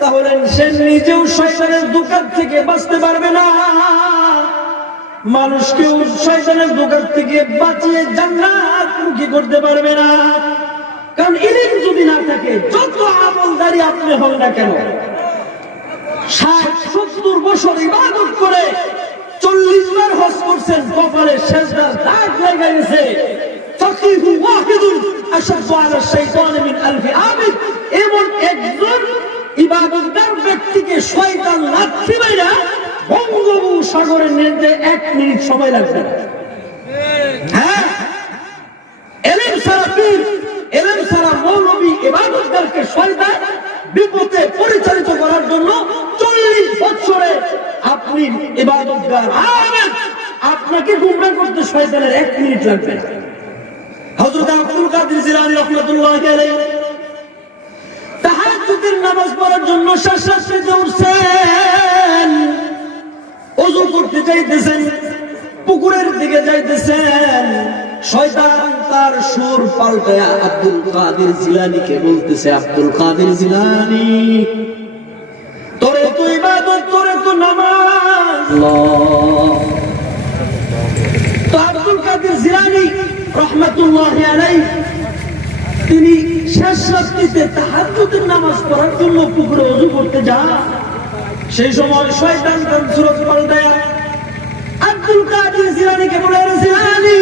তাহলে সে নিজেও শয়তানের দোকান থেকে বাঁচতে পারবে না, মানুষকেও শয়তানের দোকান থেকে বাঁচিয়ে জান্নাতমুখী করতে পারবে না। কারণ ইলম যদি না থাকে, যত আমলদারি আপনি হন না কেন, 60-70 বছর ইবাদত করে 40 বার হজ করছেন, কপালে সেজদার দাগ লেগে গেছে, ফাকিহু ওয়াহিদুন আশাদ্দু আলা শাইতান মিন আলফি আবিদ, এমন একজন ইবাদতগার ব্যক্তিকে শয়তান লাথি মাইরা বঙ্গোপসাগরের নিতে 1 মিনিট সময় লাগবে না। হ্যাঁ, ইলম ছাড়া পীর, ইলম ছাড়া মৌলবী ইবাদতগারকে শয়তান বিপথে পরিচালিত করার জন্য 40 বছরে আপনি ইবাদতগার আলেম, আপনাকে গুমরাহ করতে শয়তানের 1 মিনিট লাগবে না। হযরত আব্দুল কাদের জিলানী রাহমাতুল্লাহি আলাইহি তাহাজ্জুদের নামাজ পড়ার জন্য শাসতে উঠছেন, ওযু করতে যাইতেছেন, পুকুরের দিকে যাইতেছেন, শয়তান তার সুর পাল্টায়া আব্দুল কাদের জিলানীকে বলতেছে, আব্দুল কাদের জিলানী, তোরে তো ইবাদত, তোরে তো নামাজ। তো আব্দুল কাদের জিলানী রাহমাতুল্লাহি আলাইহি তিনি শেষ রাত্রিতে তাহাজ্জুদের নামাজ পড়ার জন্য পুকুরে ওযু করতে যান। সেই সময় শয়তান তার সুরত পাল্টায়া আব্দুল কাদের জিলানীকে বলে, জিলানী,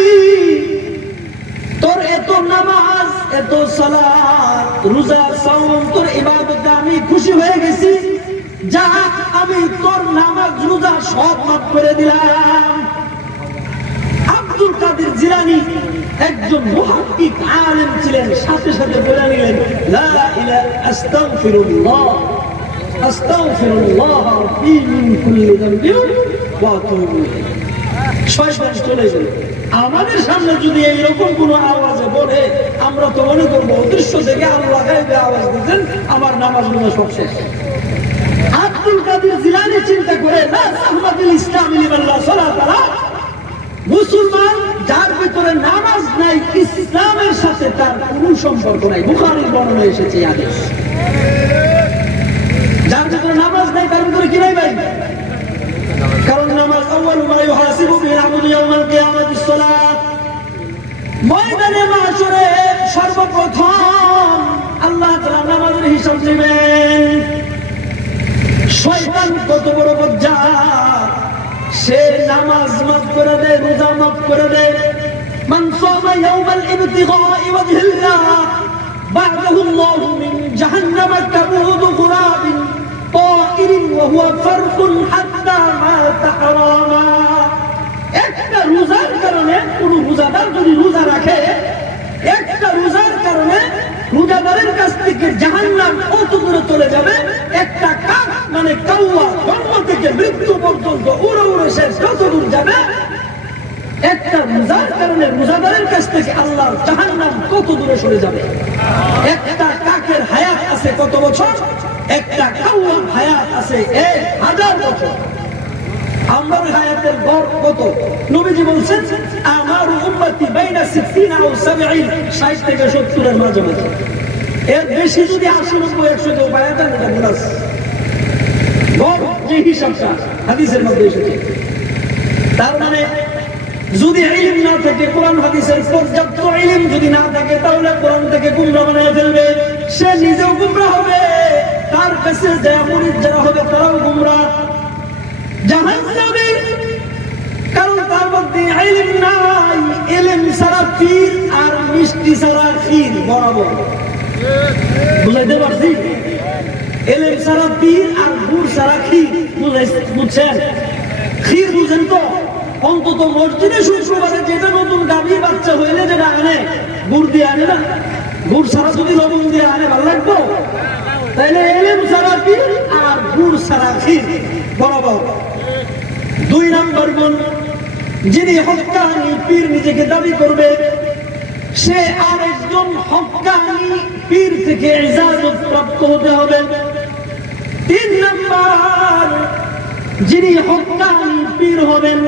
তোর এত নামাজ, এত সালাত, রোজা, সাওম, তোর ইবাদতে আমি খুশি হয়ে গেছি, যা আমি তোর নামাজ রোজা সব মাফ করে দিলাম। আব্দুল কাদের জিলানী একজন মুহাক্কিক আলেম ছিলেন, সাথে সাথে বলে নিলেন, লা ইলাহা আস্তাগফিরুল্লাহ আস্তাগফিরুল্লাহ ফি মিন কুল্লি যামবিন ওয়া আতুবু ইলাইহি। শয়তান চলে গেল। আমাদের সামনে যদি এইরকম কোন আওয়াজে বলে, আমরা তো মনে করবো অদৃশ্য থেকে আল্লাহ গায়েবে আওয়াজ দিচ্ছেন, আমার নামাজগুলো সব শেষ। আব্দুল কাদের জিলানী চিন্তা করে, লা সাহবাতুল ইসলাম লিমান লা সালাত লা, মুসলমান যার ভিতরে নামাজ নাই, ইসলামের সাথে তার কোনো সম্পর্ক নাই। বুখারীর বর্ণনা এসেছে হাদিস, যার ভিতরে নামাজ নাই তার ভিতরে কি নাই ভাই? কারণ নামাজ আউয়ালু মা ইউহাসিবু বিল আবদু ইয়াউমাল কিয়ামাতিস সালাত। ময়দানে মাশরে সর্বপ্রথম আল্লাহ তাআলা নামাজের হিসাব নেবেন। শয়তান কত বড় বজ্জাত, সে নামাজ মাফ করে দেয়, রোজা মাফ করে দেয়। মান সামা ইয়াউমাল ইবতিগাই ওয়াজহিল্লাহ বা'দাহু আল্লাহু মিন জাহান্নাম কাবুদ গুরাবিন তাইরিন ওয়া হুয়া ফারকুন হাত্তা মাতা হারামা। একটা রোজার কারণে কোন রোজাদার যদি রোজা রাখে, একটা রোজার কারণে রোজাদারের কাছ থেকে জাহান্নাম কত দূরে চলে যাবে, একটা কাক মানে কাউয়া জন্ম থেকে মৃত্যু পর্যন্ত উড়ে উড়ে সে যত দূর যাবে, একটা রোজার কারণে রোজাদারের কাছ থেকে আল্লাহর জাহান্নাম কত দূরে সরে যাবে। একটা কাকের হায়াত আছে কত বছর, একটা কাউয়ার হায়াত আছে 1000 বছর। আমার হায়াতের গড় কত? নবীজি বলছেন, আমার উম্মতি বাইনা 60 আও 70, 60 থেকে 70 এর মাঝামাঝি। এর বেশি যদি 80, 90, 100 কেউ পায়, এটা বোনাস। গড় যে হিসাবটা হাদিসের মধ্যে এসেছে, তার মানে যদি ইলম না থাকে, কোরআন হাদিসের পর্যাপ্ত ইলম যদি না থাকে, তাহলে কোরআন থেকে গুমরাহ বানিয়ে ফেলবে। সে নিজেও গুমরাহ হবে, তার কাছে যারা মুরিদ যারা হবে তারাও গুমরাহ, জাহান্নামী। কারণ তার মধ্যে ইলম নাই। ইলম ছাড়া পীর আর মিষ্টি ছাড়া ক্ষীর বরাবর। বুঝাইতে পারছি? ইলম ছাড়া পীর আর গুড় ছাড়া ক্ষীর, বুঝছেন? ক্ষীর বুঝেন তো? অন্তত মসজিদে শুক্রবারে যেটা নতুন গাভী বাচ্চা হইলে যেটা আনে, গুড় দিয়ে আনে না? গুড় ছাড়া যদি লবণ দিয়ে আনে ভালো লাগবো? তাইলে ইলম ছাড়া পীর আর গুড় ছাড়া ক্ষীর বরাবর। 2 নম্বর গুণ, যিনি হক্কানি পীর নিজেকে দাবি করবে, সে আরেকজন হক্কানি পীর থেকে ইজাজত প্রাপ্ত হতে হবে। 3 নম্বর, যিনি হক্কানি পীর হবেন